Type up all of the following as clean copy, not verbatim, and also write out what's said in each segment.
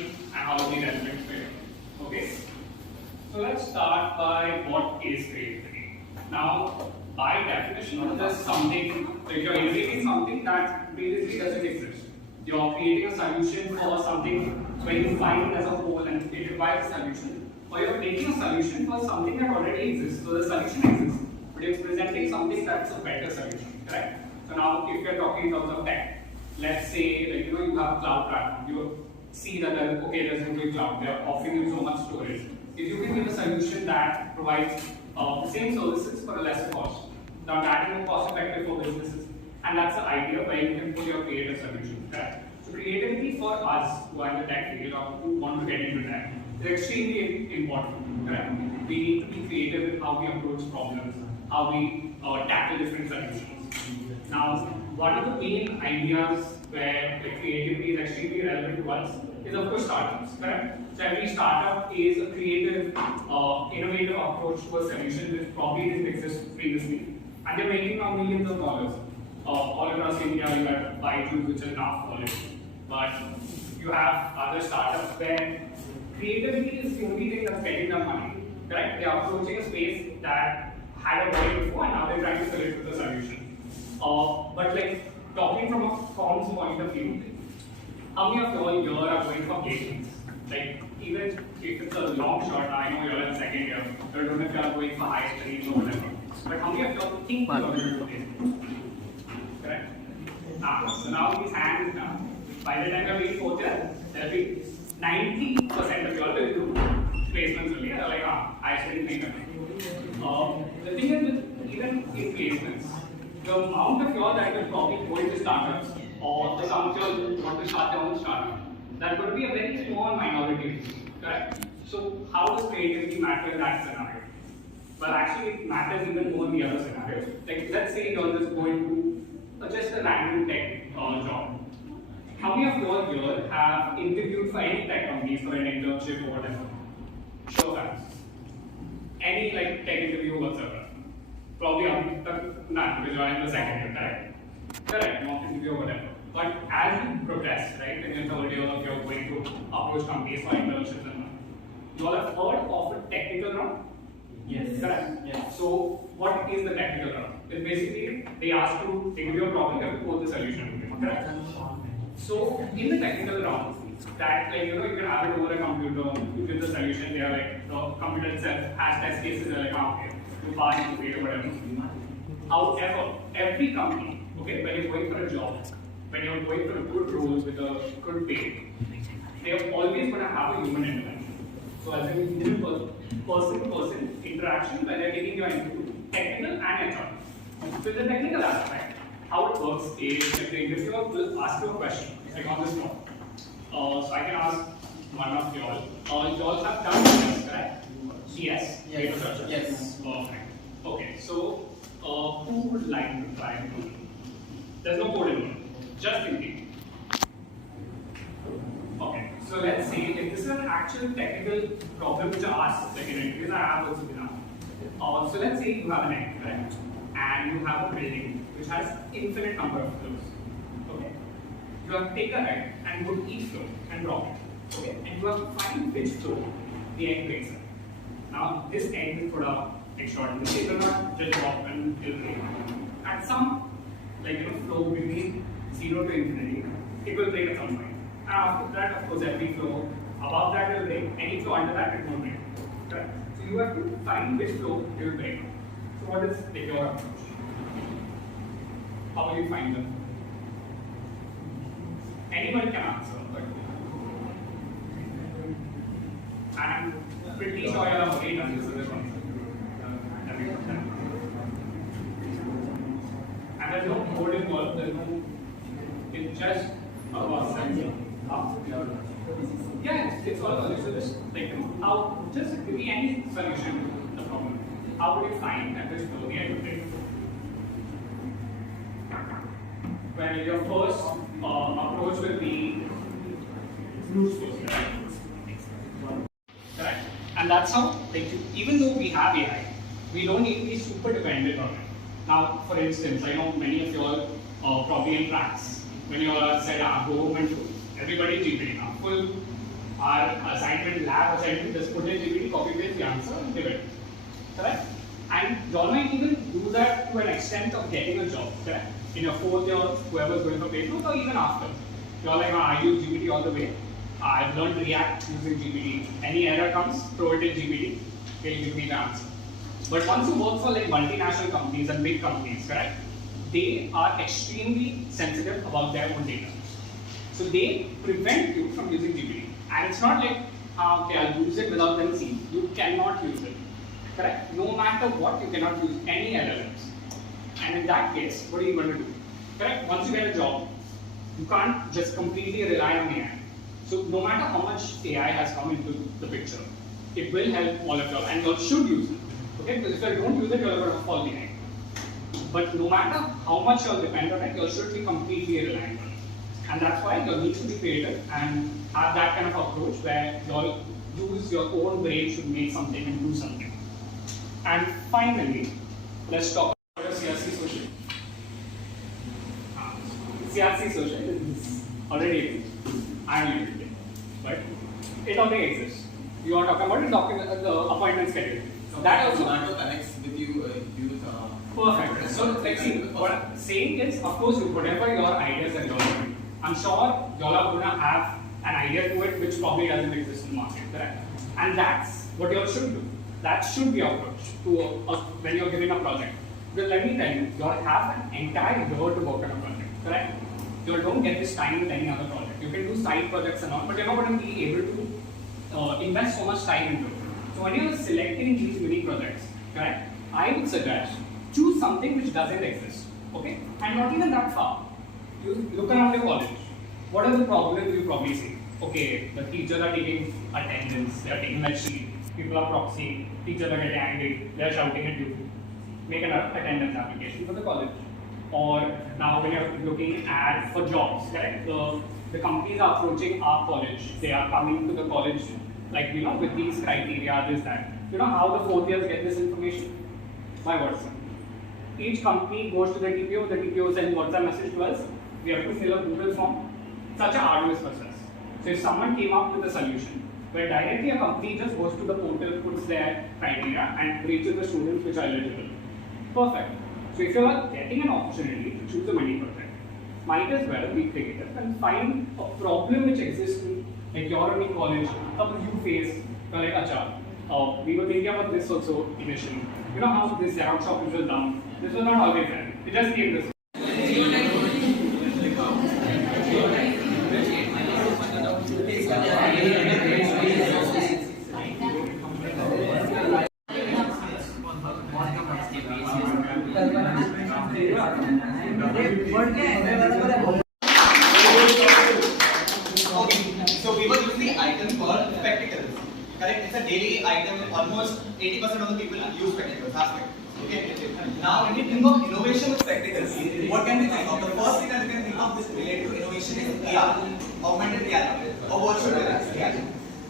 solution and how to be relevant for you. Okay? So let's start by what is creativity. Now, by definition, there's something, like you're innovating something that previously doesn't exist. You're creating a solution for something when you find as a whole and it requires a solution. Or you're making a solution for something that already exists. So the solution exists, but you're presenting something that's a better solution, correct? So now if you're talking in terms of tech, let's say like you have a cloud platform. You see that there's Google Cloud, they're offering you so much storage. If you can give a solution that provides the same services for a lesser cost, now that is more cost effective for businesses. And that's the idea where you can put your creative solution. Correct? So creativity for us who are in the tech field or who want to get into tech is extremely important. Correct? We need to be creative in how we approach problems, how we tackle different solutions. Now, one of the main ideas where the creativity is extremely relevant to us is of course startups. Correct? So every startup is a creative, innovative approach to a solution which probably didn't exist previously. And they're making now millions of dollars. All across India, you have Byju's, which are now falling. But you have other startups where creativity is the only thing that's getting them money. Correct? They are approaching a space that had a void before, and now they're trying to fill it with a solution. But like talking from a firm's point of view, how many of you all here are going for placements? Like even if it's a long shot, I know you're in second year, I don't know if you are going for high studies or whatever. But how many of you all think you're going to do placements? Correct? So now these hands now. By the time you're reaching fourth year, there'll be 90% of you all will do placements only. They're like, I studied think the thing is with even in placements, the amount of you all that will probably go into startups or the some of you all want to start their own startup, that's going to be a very small minority. Correct? So how does creativity matter in that scenario? Well, actually, it matters even more in the other scenarios. Like, let's say you're just going to just a random tech job. How many of you all here have interviewed for any tech companies for an internship or whatever? Show hands. Any like tech interview whatsoever? Probably none because you're in the second year, correct? Correct, not interview or whatever. But as you progress, right, in your third year, if you're going to approach companies for internships and all, you all have heard of a technical round? Yes. Correct? Yes. So, what is the technical round? It's basically, they ask you, they give you a problem, you have to pose the solution. Correct? So, in the technical round, that like you can have it over a computer, you give the solution, they are like, the computer itself has test cases, they're like, okay, you pass, you fail, whatever. However, every company, okay, when you're going for a job, when you're going for a good role with a good pay, they are always going to have a human intervention. So, as in human person-to-person interaction when they're taking you into technical and HR. So, the technical aspect, how it works is that the interviewer will ask you a question, like on the spot. So, I can ask one of you all. You all have done this, correct? Yes. Yes. Yes. Perfect. Okay, so who would like to try? There's no code involved, just thinking. Okay, so let's say if this is an actual technical problem which I asked, like in interviews I have also been asked. So let's say you have an egg, right? And you have a building which has infinite number of floors. Okay, you have to take the egg and go to each floor and drop it. Okay, and you have to find which floor the egg breaks at. Now this egg is put up. Short. It will not just drop and it will break. At some flow between 0 to infinity, it will break at some point. And after that, of course, every flow above that will break. Any flow under that, it won't break. Correct? So you have to find which flow it will break. So what is your approach? How will you find them? Anyone can answer, but I'm pretty sure you have already done this one. And there's no code involved, there's no, it's just a process. Yeah, it's all about it. So just just give me any solution to the problem. How would you find that this flow the end of it? Well, your first approach will be brute force, correct? And that's how, even though we have AI, we don't need to be super dependent on it. Now, for instance, I know many of you all probably in tracks. When you all said, go home and do, everybody is GPT now. Full our assignment, lab assignment, just put in GPT, copy paste the answer, give it. Correct? And y'all might even do that to an extent of getting a job, correct? In your fourth year, whoever's going for placement, or even after. You're like, I use GPT all the way. I've learned React using GPT. Any error comes, throw it in GPT, it'll give me the answer. But once you work for like multinational companies and big companies, correct? They are extremely sensitive about their own data. So they prevent you from using GPT. And it's not like, okay, I'll use it without them seeing. You cannot use it. Correct? No matter what, you cannot use any LLMs. And in that case, what are you going to do? Correct? Once you get a job, you can't just completely rely on AI. So no matter how much AI has come into the picture, it will help all of you, and you should use it. Okay? Because if you don't use it, you're going to fall behind. But no matter how much you'll depend on it, you should be completely reliant on it. And that's why you need to be creative and have that kind of approach where you'll use your own brain to make something and do something. And finally, let's talk about CRC Social. CRC Social is already exists. I'm using it, but it already exists. You are talking about the appointment schedule. So that also Zomato connects with you. perfect. So let's see. What I'm saying is, of course, whatever your ideas and your doing, I'm sure y'all are gonna have an idea to it which probably doesn't exist in the market, correct? And that's what y'all should do. That should be your approach to when you're giving a project. Because let me tell you, you'll have an entire year to work on a project, correct? You don't get this time with any other project. You can do side projects and all, but you're not going to be able to invest so much time into it. So when you're selecting these mini projects, correct? I would suggest choose something which doesn't exist, okay? And not even that far. You look around your college. What are the problems you probably see? Okay, the teachers are taking attendance, they are taking that sheet, people are proxying, teachers are getting angry, they are shouting at you. Make an attendance application for the college. Or now when you're looking at for jobs, correct? The companies are approaching our college. They are coming to the college, like, you know, with these criteria, this, that. You know how the fourth years get this information? By WhatsApp. Each company goes to the TPO sends WhatsApp message to us. We have to fill a Google form. Such an arduous process. So if someone came up with a solution where directly a company just goes to the portal, puts their criteria and reaches the students which are eligible. Perfect. So if you are getting an opportunity to choose a mini project, might as well be creative and find a problem which exists in like your own college, something you face, you're like, acha, we were thinking about this also initially. You know how this Xerox shop which was done, this was not always there. It just came this way. Okay, so we were using the item called spectacles. Correct? It's a daily item. Almost 80% of the people use spectacles. Okay. Now, when we think of innovation with spectacles, what can we think of? The first thing that we can think of this related to innovation is AR, augmented reality, or virtual reality.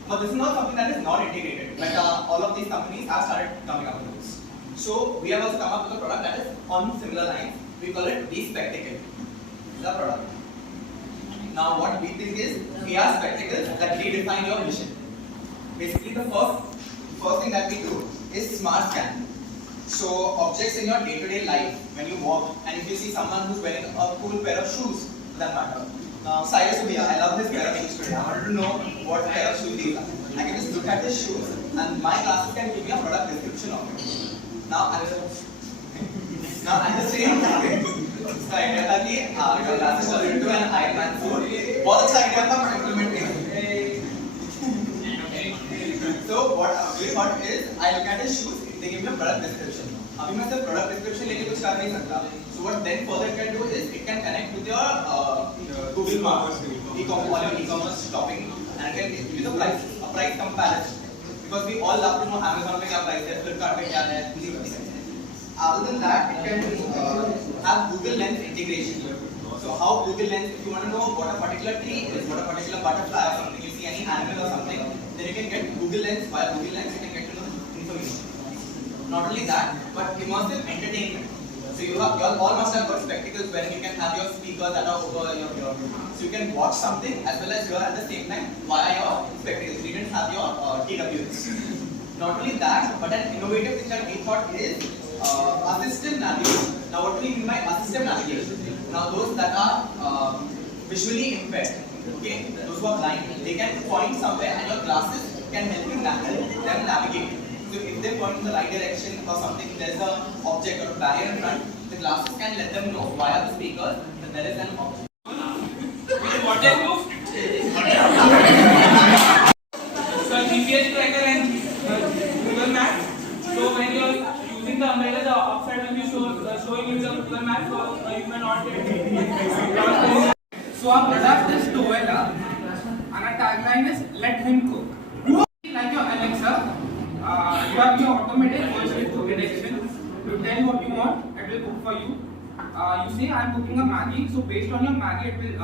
But this is not something that is not integrated. But all of these companies have started coming up with this. So we have also come up with a product that is on similar lines. We call it the spectacle. This is a product. Now what we think is AR spectacles that redefine your vision. Basically the first thing that we do is smart scan. So objects in your day-to-day life, when you walk and if you see someone who's wearing a cool pair of shoes, doesn't matter. Now Cyrus Ubia, I love this pair of shoes today. I wanted to know what pair of shoes these are. I can just look at the shoes and my glasses can give me a product description of it. Now at the same time, इसका idea था कि your glasses turn into an Iron Man suit. बहुत अच्छा idea था but implement नहीं. So what we thought is, I look at the shoes, they give me a product description. अभी मैं सिर्फ product description लेके कुछ कर नहीं सकता. So what then further it can do is, it can connect with your Google Maps, e-commerce shopping, and it can give you the price, a price comparison. Because we all love to know Amazon पे क्या price है, Flipkart पे क्या है, किसी website. Other than that, it can have Google Lens integration. So how Google Lens, if you want to know what a particular tree is, what a particular butterfly or something, you see any animal or something, then you can get Google Lens. Via Google Lens, you can get to know information. Not only that, but immersive entertainment. So you all must have got spectacles wherein you can have your speakers that are over your ear. So you can watch something as well as hear at the same time via your spectacles. AWS. Not only that, but an innovative thing that we thought is assistive navigation. Now, what do we mean by assistive navigation? Now, those that are visually impaired, okay, those who are blind, they can point somewhere and your glasses can help them navigate. So, if they point in the right direction or something, there's an object or a barrier in front, the glasses can let them know via the speakers that there is an object. Waterproof. So GPS tracker and Google Maps. So when you are using the umbrella, the upside will be showing you the Google Maps, so you may not get. So our product is Towella and our tagline is let him cook. Like your Alexa, you have your automated voice recognition. You tell what you want, it will cook for you. You say I am cooking a Maggi, so based on your Maggi it will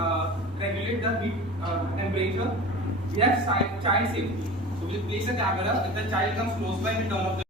regulate the heat temperature. We have child safety. So we'll place a camera, if the child comes close by we turn off the